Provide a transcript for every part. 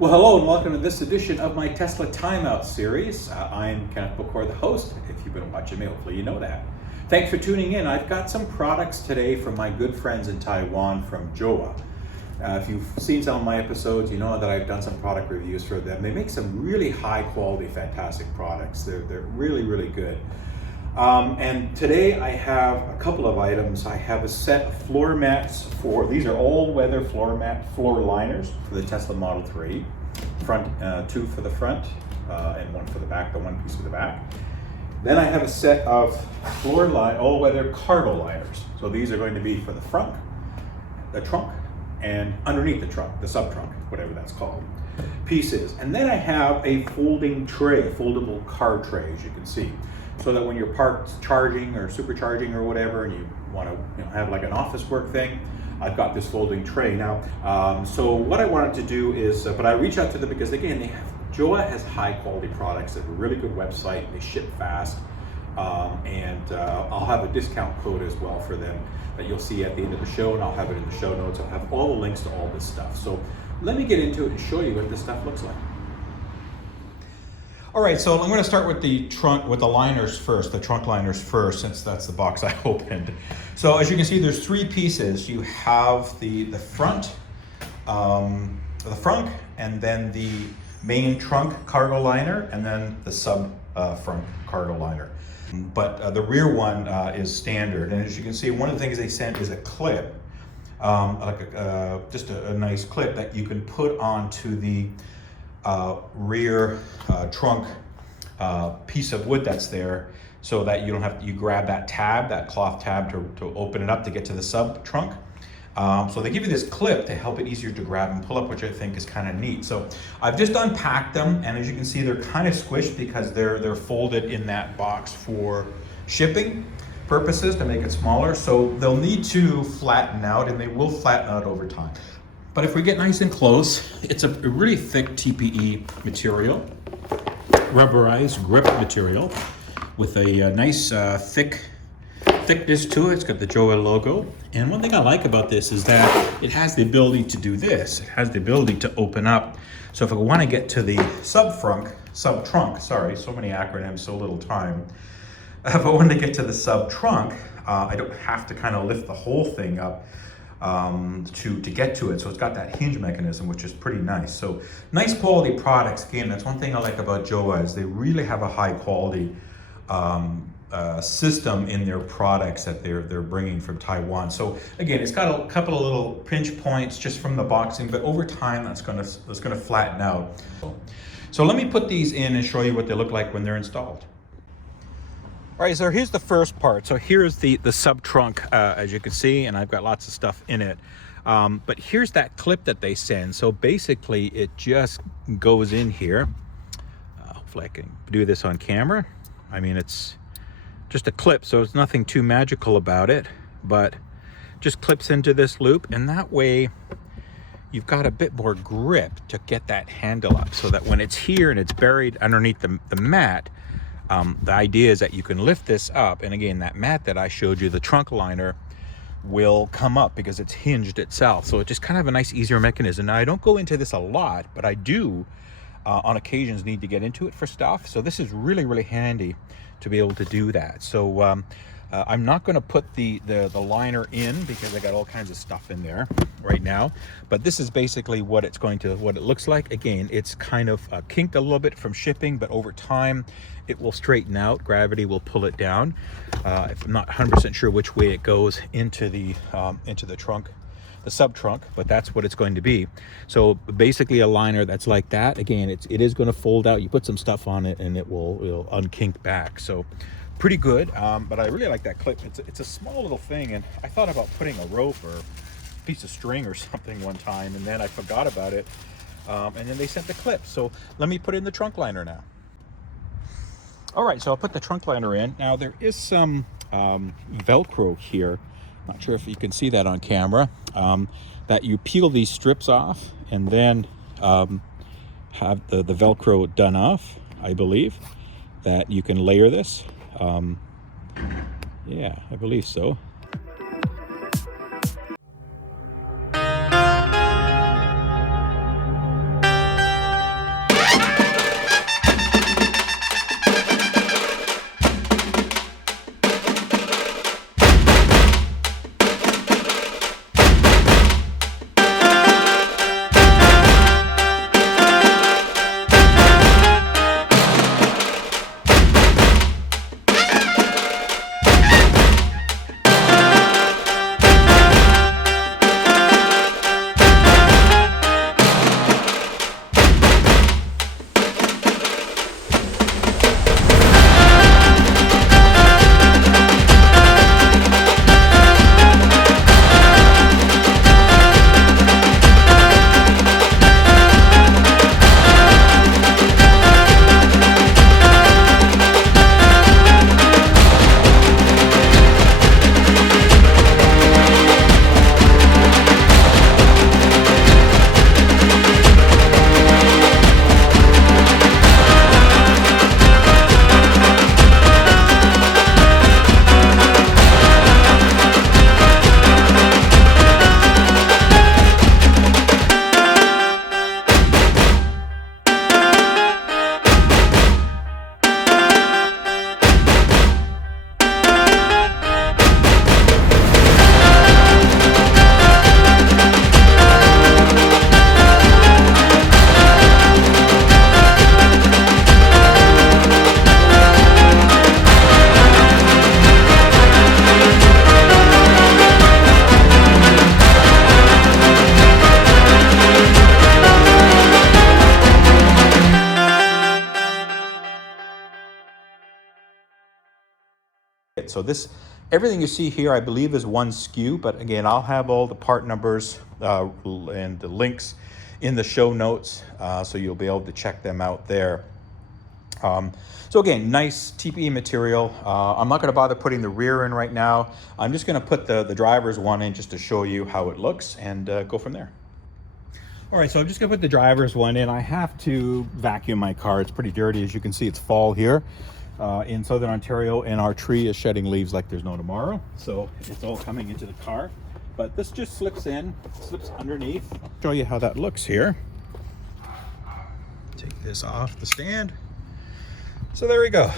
Well, hello and welcome to this edition of my Tesla Timeout series. I'm Kenneth Bokor, the host. If you've been watching me, hopefully you know that. Thanks for tuning in. I've got some products today from my good friends in Taiwan from Jowua. If you've seen some of my episodes, you know that I've done some product reviews for them. They make some really high quality, fantastic products. They're really, really good. And today I have a couple of items. I have a set of floor mats these are all weather floor liners for the Tesla Model 3. Two for the front and one for the back, the one piece for the back. Then I have a set of all weather cargo liners. So these are going to be for the frunk, the trunk, and underneath the trunk, the sub-trunk, whatever that's called, pieces. And then I have a folding tray, a foldable car tray, as you can see. So that when you're parked charging or supercharging or whatever, and you want to have like an office work thing, I've got this folding tray. Now, so what I wanted to do is, but I reached out to them because again, Jowua has high quality products. They have a really good website, they ship fast, and I'll have a discount code as well for them that you'll see at the end of the show, and I'll have it in the show notes. I'll have all the links to all this stuff. So let me get into it and show you what this stuff looks like. All right, so I'm going to start with the liners first, the trunk liners first, since that's the box I opened. So as you can see, there's three pieces. You have the front, the frunk, and then the main trunk cargo liner, and then the frunk cargo liner. But the rear one is standard. And as you can see, one of the things they sent is a clip, just a nice clip that you can put onto the rear trunk piece of wood that's there, so that you don't have to, you grab that cloth tab to open it up to get to the sub trunk. So they give you this clip to help it easier to grab and pull up, which I think is kind of neat. So I've just unpacked them, and as you can see, they're kind of squished because they're folded in that box for shipping purposes to make it smaller. So they'll need to flatten out, and they will flatten out over time. But if we get nice and close, it's a really thick TPE material, rubberized grip material with a nice thickness to it. It's got the Jowua logo. And one thing I like about this is that it has the ability to do this. It has the ability to open up. So if I want to get to the sub-trunk, sorry, so many acronyms, so little time. If I want to get to the sub-trunk, I don't have to kind of lift the whole thing up to get to it. So it's got that hinge mechanism, which is pretty nice. So nice quality products. Again, that's one thing I like about Jowua, is they really have a high quality system in their products that they're bringing from Taiwan. So again, it's got a couple of little pinch points just from the boxing, but over time that's gonna flatten out. So let me put these in and show you what they look like when they're installed. All right, so here's the first part. So here's the sub-trunk, as you can see, and I've got lots of stuff in it. But here's that clip that they send. So basically, it just goes in here. Hopefully I can do this on camera. I mean, it's just a clip, so it's nothing too magical about it, but just clips into this loop, and that way you've got a bit more grip to get that handle up, so that when it's here and it's buried underneath the mat, the idea is that you can lift this up, and again, that mat that I showed you, the trunk liner, will come up because it's hinged itself. So it's just kind of a nice, easier mechanism. Now, I don't go into this a lot, but I do, on occasions, need to get into it for stuff. So this is really, really handy to be able to do that. So I'm not going to put the liner in because I got all kinds of stuff in there right now, but this is basically what it looks like. Again, it's kind of kinked a little bit from shipping, but over time it will straighten out. Gravity will pull it down. If I'm not 100% sure which way it goes into the trunk, the sub trunk, but that's what it's going to be. So basically a liner that's like that. Again, it is going to fold out. You put some stuff on it and it'll unkink back. So pretty good, but I really like that clip. It's a small little thing, and I thought about putting a rope or a piece of string or something one time, and then I forgot about it, and then they sent the clip. So let me put in the trunk liner now. All right, so I'll put the trunk liner in. Now there is some Velcro here. Not sure if you can see that on camera, that you peel these strips off and then have the Velcro done off, I believe, that you can layer this. Yeah, I believe so. So this, everything you see here, I believe is one SKU, but again, I'll have all the part numbers and the links in the show notes, so you'll be able to check them out there. So again, nice TPE material. I'm not going to bother putting the rear in right now. I'm just going to put the driver's one in just to show you how it looks and go from there. All right, so I'm just going to put the driver's one in. I have to vacuum my car. It's pretty dirty. As you can see, it's fall here in Southern Ontario, and our tree is shedding leaves like there's no tomorrow. So it's all coming into the car. But this just slips in, slips underneath. I'll show you how that looks here. Take this off the stand. So there we go.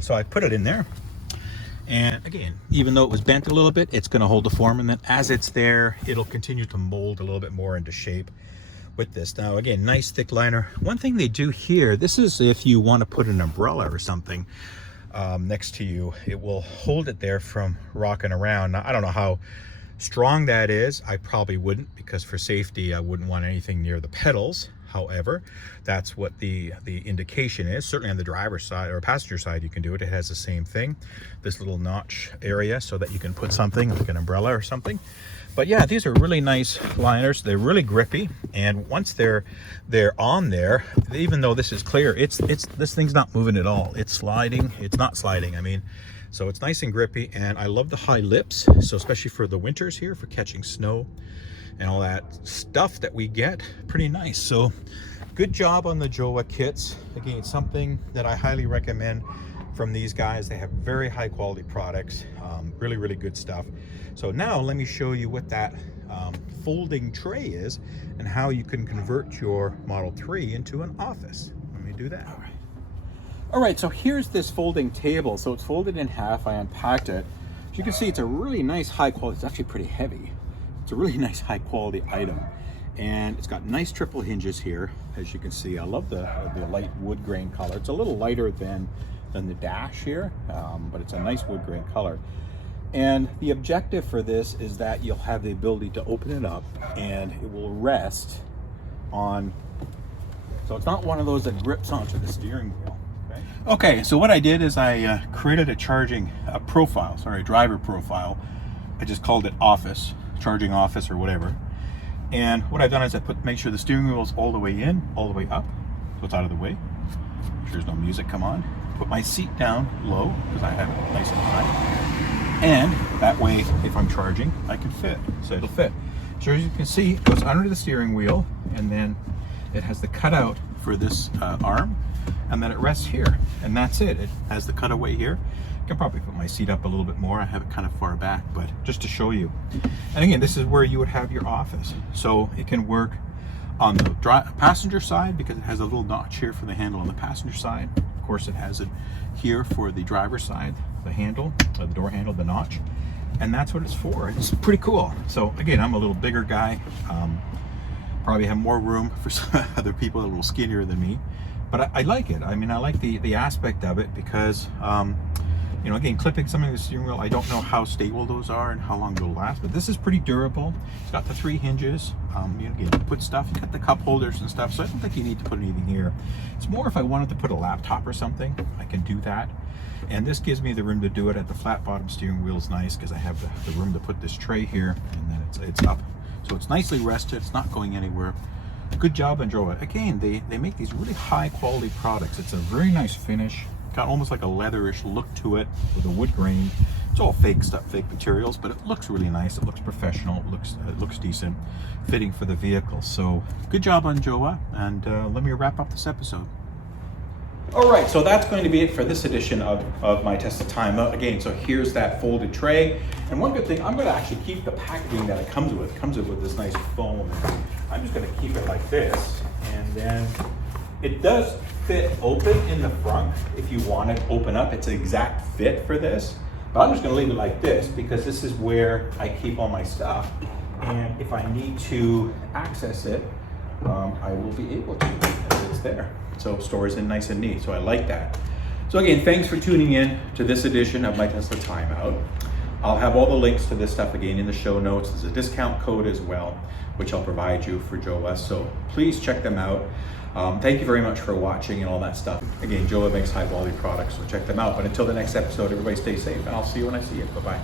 So I put it in there. And again, even though it was bent a little bit, it's going to hold the form. And then as it's there, it'll continue to mold a little bit more into shape with this. Now, again, nice thick liner. One thing they do here, this is if you want to put an umbrella or something next to you, it will hold it there from rocking around. Now, I don't know how strong that is. I probably wouldn't, because for safety, I wouldn't want anything near the pedals. However, that's what the indication is. Certainly on the driver's side or passenger side, you can do it. It has the same thing, this little notch area, so that you can put something like an umbrella or something. But yeah, these are really nice liners. They're really grippy, and once they're on there, even though this is clear, this thing's not moving at all. It's sliding. It's not sliding, I mean. So it's nice and grippy, and I love the high lips. So especially for the winters here, for catching snow and all that stuff that we get, pretty nice. So good job on the Jowua kits. Again, something that I highly recommend from these guys. They have very high quality products, really, really good stuff. So now let me show you what that folding tray is and how you can convert your Model 3 into an office. Let me do that. All right, so here's this folding table. So it's folded in half. I unpacked it. As you can see, it's a really nice high quality. It's actually pretty heavy. It's a really nice high quality item. And it's got nice triple hinges here. As you can see, I love the light wood grain color. It's a little lighter than the dash here, but it's a nice wood grain color. And the objective for this is that you'll have the ability to open it up and it will rest on, so it's not one of those that grips onto the steering wheel. Okay, so what I did is I created a driver profile. I just called it office, charging office or whatever. And what I've done is make sure the steering wheel is all the way in, all the way up, so it's out of the way. Make sure there's no music come on. Put my seat down low, because I have it nice and high. And that way, if I'm charging, I can fit, so it'll fit. So as you can see, it goes under the steering wheel, and then it has the cutout for this arm, and then it rests here, and that's it. It has the cutaway here. I can probably put my seat up a little bit more. I have it kind of far back, but just to show you. And again, this is where you would have your office. So it can work on the passenger side, because it has a little notch here for the handle on the passenger side. Of course, it has it here for the driver's side, the handle, the door handle, the notch. And that's what it's for. It's pretty cool. So again, I'm a little bigger guy. Probably have more room for some other people a little skinnier than me. But I like it. I mean, I like the aspect of it, because you know, again, clipping something to the steering wheel, I don't know how stable those are and how long they'll last, but this is pretty durable. It's got the 3 hinges. You can put stuff, you got the cup holders and stuff, so I don't think you need to put anything here. It's more if I wanted to put a laptop or something, I can do that. And this gives me the room to do it. At the flat bottom steering wheel is nice, because I have the room to put this tray here, and then it's up. So it's nicely rested, it's not going anywhere. Good job on Jowua. Again, they make these really high quality products. It's a very nice finish. Got almost like a leatherish look to it with a wood grain. It's all fake stuff, fake materials, but it looks really nice. It looks professional. It looks decent, fitting for the vehicle. So good job on Jowua, and let me wrap up this episode. All right, so that's going to be it for this edition of my Tesla Timeout. Again, so here's that folded tray. And one good thing, I'm going to actually keep the packaging that it comes with. It comes with this nice foam. I'm just going to keep it like this, and then it does fit open in the front if you want it open up. It's an exact fit for this, but I'm just going to leave it like this, because this is where I keep all my stuff, and if I need to access it, I will be able to, as it's there. So stores in nice and neat. So I like that. So again, thanks for tuning in to this edition of my Tesla Timeout. I'll have all the links to this stuff again in the show notes. There's a discount code as well, which I'll provide you for Jowua. So please check them out. Thank you very much for watching and all that stuff. Again, Jowua makes high quality products, so check them out. But until the next episode, everybody stay safe, and I'll see you when I see you. Bye-bye.